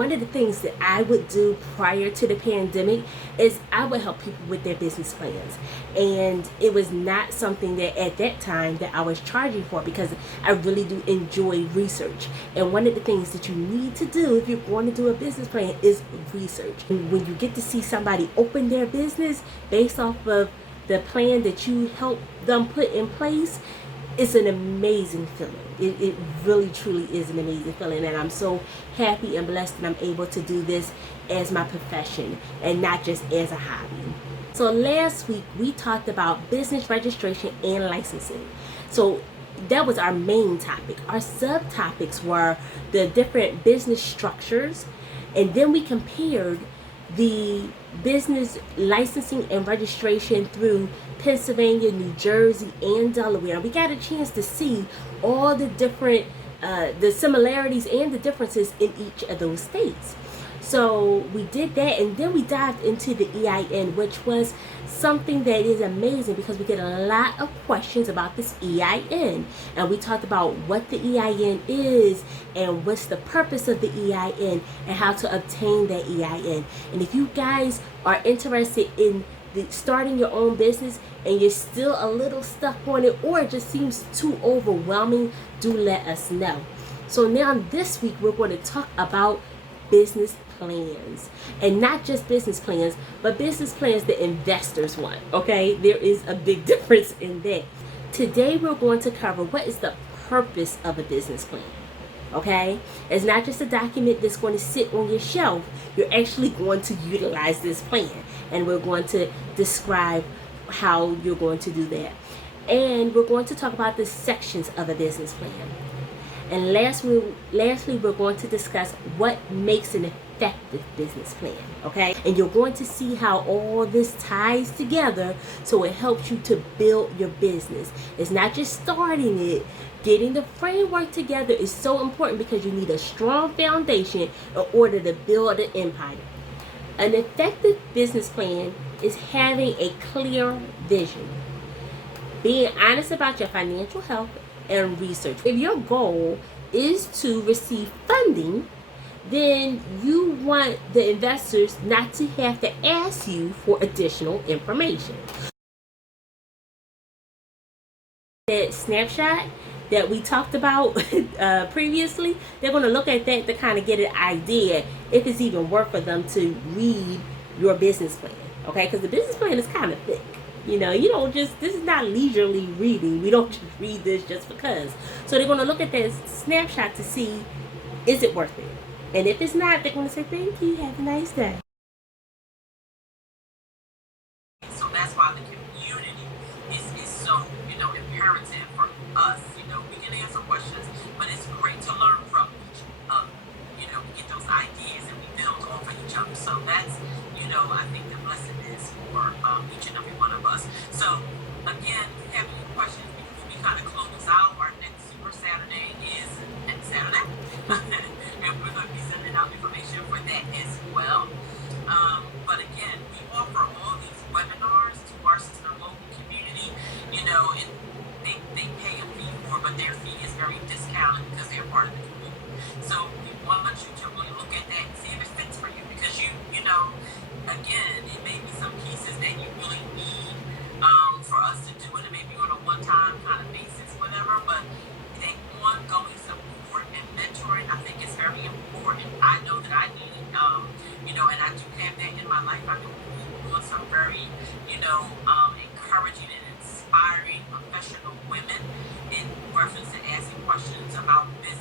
one of the things that I would do prior to the pandemic is I would help people with their business plans. And it was not something that at that time that I was charging for, because I really do enjoy research. And one of the things that you need to do if you're going to do a business plan is research. And when you get to see somebody open their business based off of the plan that you help them put in place, it's an amazing feeling. It really truly is an amazing feeling, and I'm so happy and blessed that I'm able to do this as my profession and not just as a hobby. So last week we talked about business registration and licensing. So that was our main topic. Our subtopics were the different business structures, and then we compared the business licensing and registration through Pennsylvania, New Jersey, and Delaware. We got a chance to see all the different, the similarities and the differences in each of those states. So we did that, and then we dived into the EIN, which was something that is amazing because we get a lot of questions about this EIN. And we talked about what the EIN is and what's the purpose of the EIN and how to obtain that EIN. And if you guys are interested in starting your own business and you're still a little stuck on it, or it just seems too overwhelming, do let us know. So now this week we're going to talk about business plans, and not just business plans, but business plans that investors want. Okay, there is a big difference in that. Today we're going to cover what is the purpose of a business plan. Okay, it's not just a document that's going to sit on your shelf. You're actually going to utilize this plan, and we're going to describe how you're going to do that. And we're going to talk about the sections of a business plan. And lastly, we're going to discuss what makes an effective business plan, okay? And you're going to see how all this ties together so it helps you to build your business. It's not just starting it. Getting the framework together is so important because you need a strong foundation in order to build an empire. An effective business plan is having a clear vision, being honest about your financial health, and research. If your goal is to receive funding, then you want the investors not to have to ask you for additional information. That snapshot that we talked about previously, they're going to look at that to kind of get an idea if it's even worth for them to read your business plan, okay? Because the business plan is kind of thick. You know, you don't just, this is not leisurely reading. We don't just read this just because. So they're going to look at that snapshot to see, is it worth it? And if it's not, they're going to say, thank you, have a nice day. So that's why the community is so, imperative for us. We can answer questions, but it's great to learn from each other. We get those ideas and we build off of each other. So that's, I think the blessing is for each and every one of us. So again, if you have any questions before we kind of close out, our next Super Saturday is next Saturday. And we're going to be sending out information for that as well. But again, we offer all these webinars to our sister local community, and they pay a fee for, but their fee is very discounted because they're part of the community. So we want you to really look at that and see if it fits for you, because again, it may be some pieces that you really need for us to do it. It may be on a one-time kind of basis, whatever, but that ongoing support and mentoring, I think is very important. I know that I need it, and I do have that in my life. I've been doing some very, encouraging and inspiring professional women in reference to asking questions about business